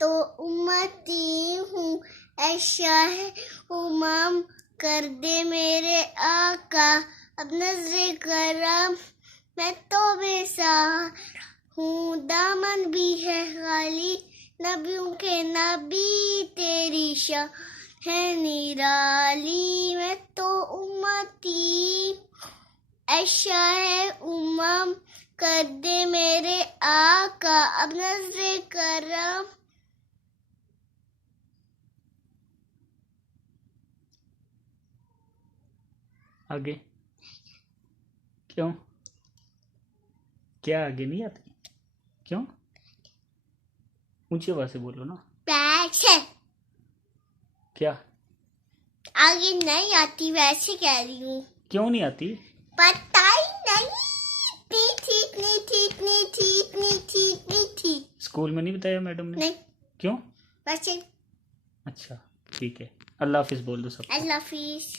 तो उम्मती हूँ, ऐसा है उमम कर दे मेरे आका, अब नजरे करम मैं तो बेसहारा हूँ, दामन भी है खाली नबियों के नबी, तेरी शान है निराली, मैं तो उम्मती ऐसा है उमम कर दे मेरे आका, अब नजरे करम। आगे क्यों? क्या आगे नहीं आती? क्यों? ऊंची आवाज से बोलो ना। वैसे क्या आगे नहीं आती, वैसे कह रही हूँ। क्यों नहीं आती? पता ही नहीं। ठीक। स्कूल में नहीं बताया मैडम ने? नहीं, क्यों? वैसे। अच्छा ठीक है, अल्लाह हाफिज बोल दो सबको। अल्लाह हाफिज।